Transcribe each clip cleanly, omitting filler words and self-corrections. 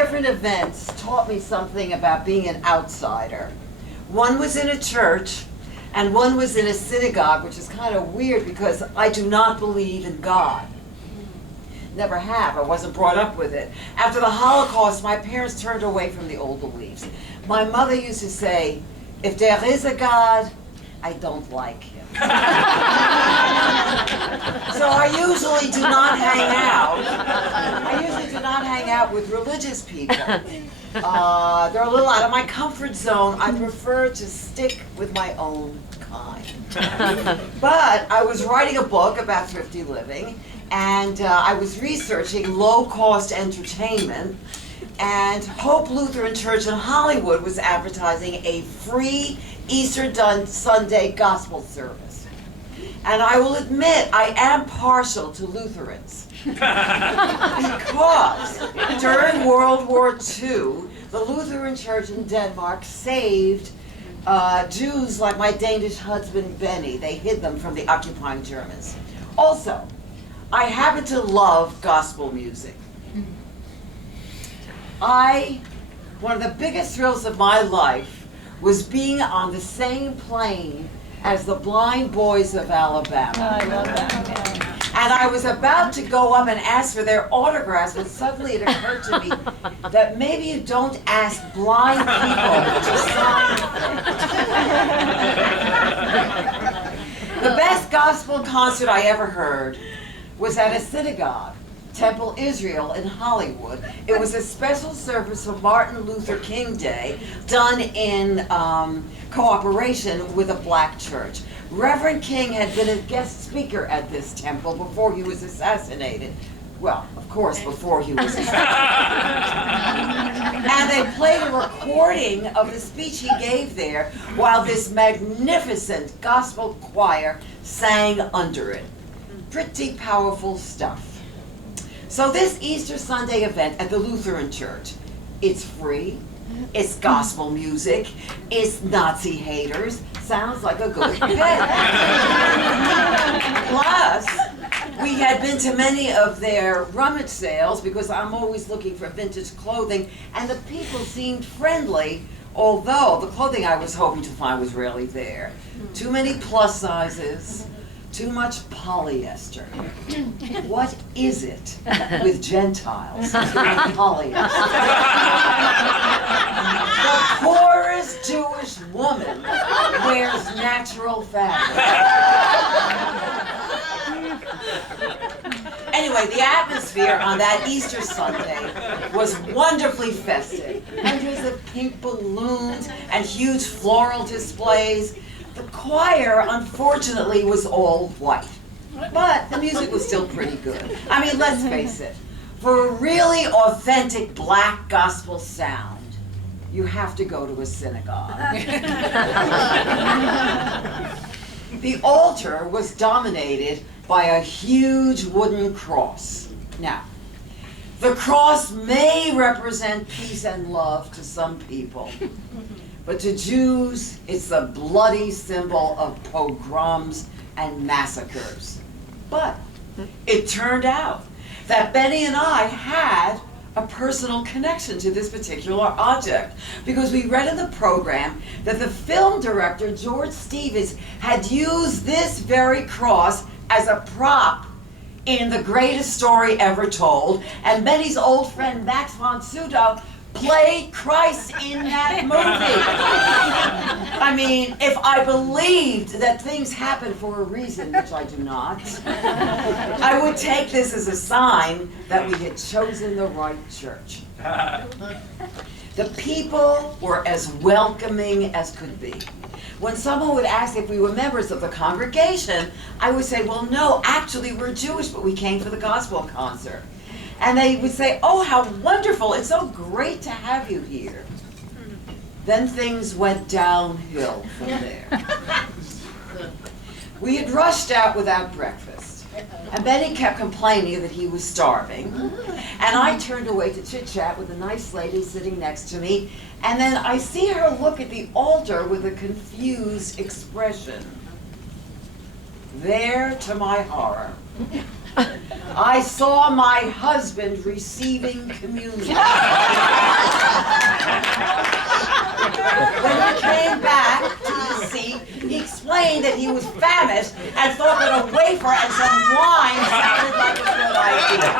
different events taught me something about being an outsider. One was in a church, and one was in a synagogue, which is kind of weird because I do not believe in God. Never have. I wasn't brought up with it. After the Holocaust, my parents turned away from the old beliefs. My mother used to say, if there is a God, I don't like him. So I usually do not hang out. I usually do not hang out with religious people. They're a little out of my comfort zone. I prefer to stick with my own kind. But I was writing a book about thrifty living, and I was researching low-cost entertainment, and Hope Lutheran Church in Hollywood was advertising a free Easter Sunday gospel service. And I will admit, I am partial to Lutherans. Because during World War II, the Lutheran Church in Denmark saved Jews like my Danish husband Benny. They hid them from the occupying Germans. Also, I happen to love gospel music. One of the biggest thrills of my life was being on the same plane as the Blind Boys of Alabama. Oh, I love that. And I was about to go up and ask for their autographs, but suddenly it occurred to me that maybe you don't ask blind people to sign things. The best gospel concert I ever heard was at a synagogue, Temple Israel in Hollywood. It was a special service for Martin Luther King Day, done in cooperation with a black church. Reverend King had been a guest speaker at this temple before he was assassinated. Well, of course, before he was assassinated. And they played a recording of the speech he gave there while this magnificent gospel choir sang under it. Pretty powerful stuff. So this Easter Sunday event at the Lutheran Church, it's free, it's gospel music, it's Nazi haters, sounds like a good event. Plus, we had been to many of their rummage sales because I'm always looking for vintage clothing, and the people seemed friendly, although the clothing I was hoping to find was rarely there. Too many plus sizes. Too much polyester. What is it with Gentiles and polyester? The poorest Jewish woman wears natural fabric. Anyway, the atmosphere on that Easter Sunday was wonderfully festive. Hundreds of pink balloons and huge floral displays. The choir, unfortunately, was all white, but the music was still pretty good. I mean, let's face it, for a really authentic black gospel sound, you have to go to a synagogue. The altar was dominated by a huge wooden cross. Now, the cross may represent peace and love to some people, but to Jews, it's the bloody symbol of pogroms and massacres. But it turned out that Benny and I had a personal connection to this particular object because we read in the program that the film director, George Stevens, had used this very cross as a prop in The Greatest Story Ever Told, and Benny's old friend Max von Sydow played Christ in that movie. I mean, if I believed that things happen for a reason, which I do not, I would take this as a sign that we had chosen the right church. The people were as welcoming as could be. When someone would ask if we were members of the congregation, I would say, well, no, actually we're Jewish, but we came for the gospel concert. And they would say, oh, how wonderful, it's so great to have you here. Then things went downhill from there. We had rushed out without breakfast, and Benny kept complaining that he was starving. And I turned away to chit-chat with a nice lady sitting next to me, and then I see her look at the altar with a confused expression. There, to my horror, I saw my husband receiving communion. When he came back to the seat, he explained that he was famished and thought that a wafer and some wine sounded like a good idea.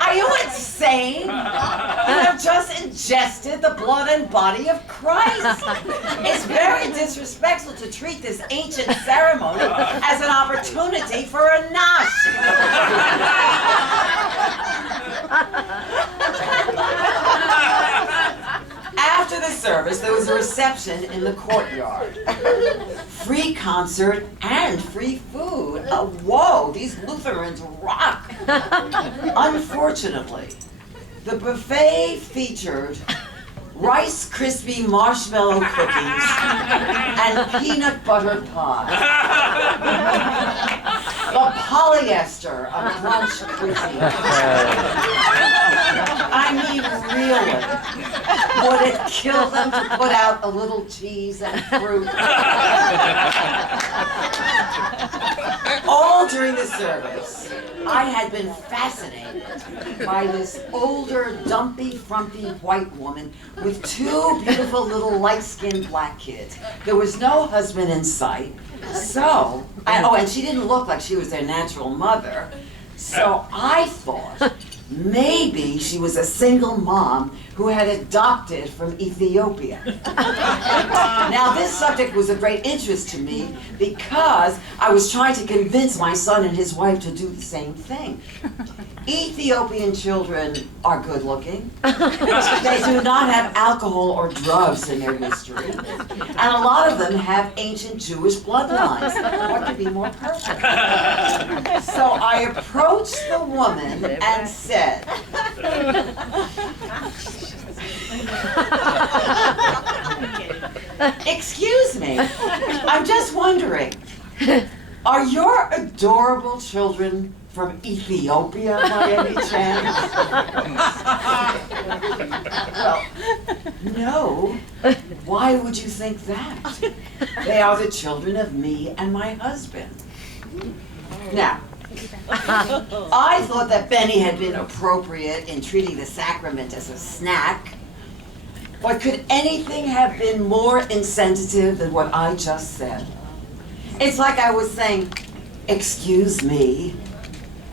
Are you insane? You have just ingested the blood and body of Christ. It's very disrespectful to treat this ancient ceremony as an opportunity for a nosh. After the service, there was a reception in the courtyard. Free concert and free food. Whoa, these Lutherans rock. Unfortunately, the buffet featured Rice Krispie marshmallow cookies and peanut butter pie. The polyester of brunch cuisine. I mean, really, would it kill them to put out a little cheese and fruit? All during the service, I had been fascinated by this older, dumpy, frumpy white woman with two beautiful little light-skinned black kids. There was no husband in sight, so, and she didn't look like she was their natural mother, so I thought maybe she was a single mom who had adopted from Ethiopia. Now, this subject was of great interest to me because I was trying to convince my son and his wife to do the same thing. Ethiopian children are good looking. They do not have alcohol or drugs in their history. And a lot of them have ancient Jewish bloodlines. What could be more perfect? So I approached the woman and said, "Excuse me, I'm just wondering, are your adorable children from Ethiopia by any chance?" Well, no. Why would you think that? They are the children of me and my husband. Now, I thought that Benny had been appropriate in treating the sacrament as a snack, but could anything have been more insensitive than what I just said? It's like I was saying, "Excuse me,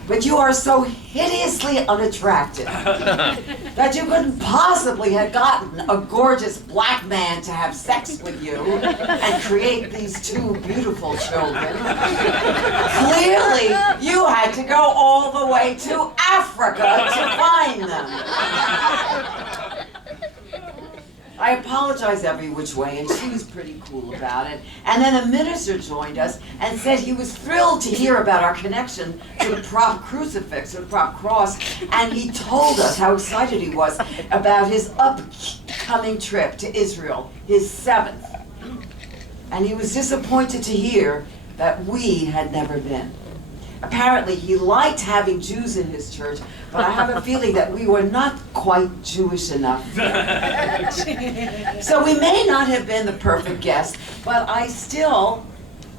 but you are so hideously unattractive that you couldn't possibly have gotten a gorgeous black man to have sex with you and create these two beautiful children. Clearly, you had to go all the way to Africa to find them." I apologized every which way, and she was pretty cool about it. And then a minister joined us and said he was thrilled to hear about our connection to the prop crucifix or the prop cross, and he told us how excited he was about his upcoming trip to Israel, his 7th. And he was disappointed to hear that we had never been. Apparently, he liked having Jews in his church, but I have a feeling that we were not quite Jewish enough. So we may not have been the perfect guest, but I still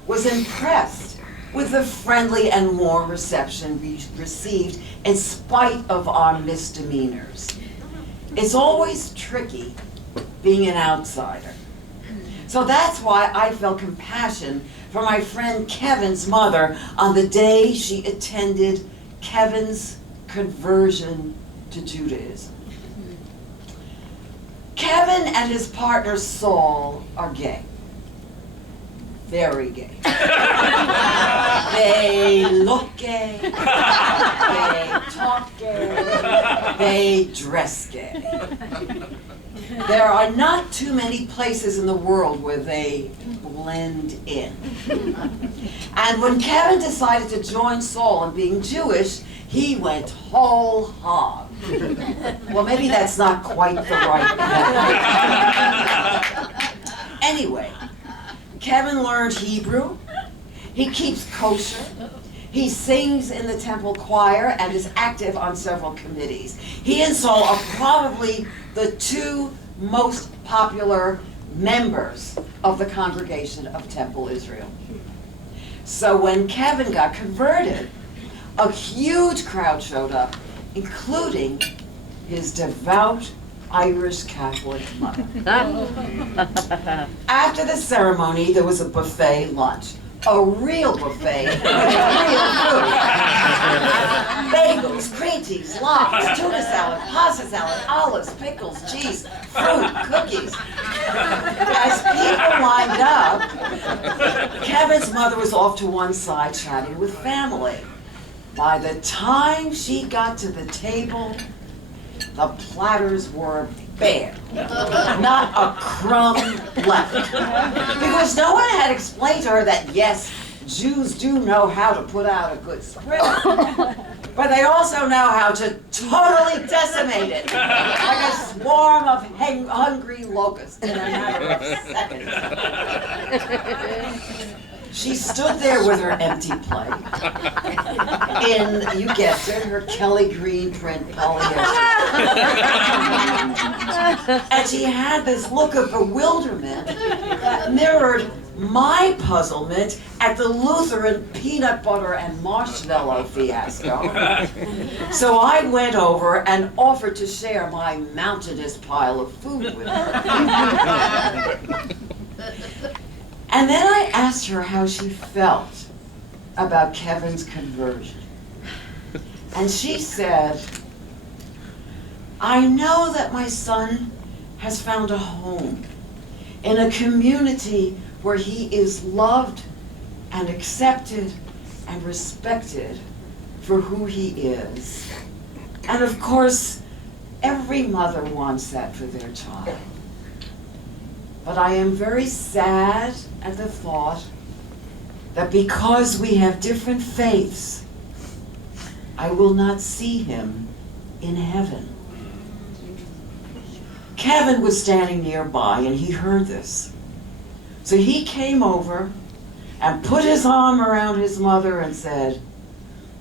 was impressed with the friendly and warm reception we received in spite of our misdemeanors. It's always tricky being an outsider. So that's why I felt compassion for my friend Kevin's mother on the day she attended Kevin's conversion to Judaism. Kevin and his partner Saul are gay. Very gay. They look gay. They talk gay. They dress gay. There are not too many places in the world where they blend in. And when Kevin decided to join Saul in being Jewish, he went whole hog. Well, maybe that's not quite the right method. Anyway, Kevin learned Hebrew. He keeps kosher. He sings in the temple choir and is active on several committees. He and Saul are probably the two most popular members of the congregation of Temple Israel. So when Kevin got converted, a huge crowd showed up, including his devout Irish Catholic mother. After the ceremony, there was a buffet lunch. A real buffet with real food. Bagels, cream cheese, lox, tuna salad, pasta salad, olives, pickles, cheese, fruit, cookies. As people lined up, Kevin's mother was off to one side chatting with family. By the time she got to the table, the platters were bare. Not a crumb left. Because no one had explained to her that, yes, Jews do know how to put out a good spread, but they also know how to totally decimate it, like a swarm of hungry locusts in a matter of seconds. She stood there with her empty plate in, you guessed it, her Kelly green print polyester. And she had this look of bewilderment that mirrored my puzzlement at the Lutheran peanut butter and marshmallow fiasco. So I went over and offered to share my mountainous pile of food with her. And then I asked her how she felt about Kevin's conversion. And she said, I know that my son has found a home in a community where he is loved and accepted and respected for who he is. And of course, every mother wants that for their child. But I am very sad at the thought that because we have different faiths, I will not see him in heaven. Kevin was standing nearby and he heard this. So he came over and put his arm around his mother and said,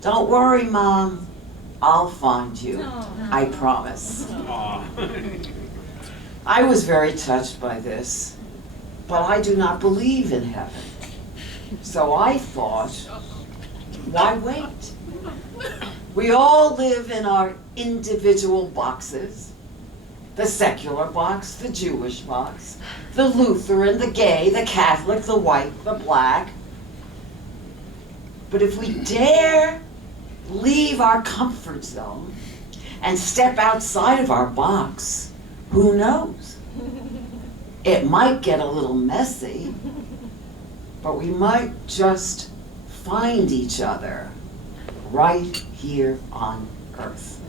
"Don't worry, Mom, I'll find you, I promise." I was very touched by this, but I do not believe in heaven. So I thought, why wait? We all live in our individual boxes. The secular box, the Jewish box, the Lutheran, the gay, the Catholic, the white, the black. But if we dare leave our comfort zone and step outside of our box, who knows? It might get a little messy, but we might just find each other right here on Earth.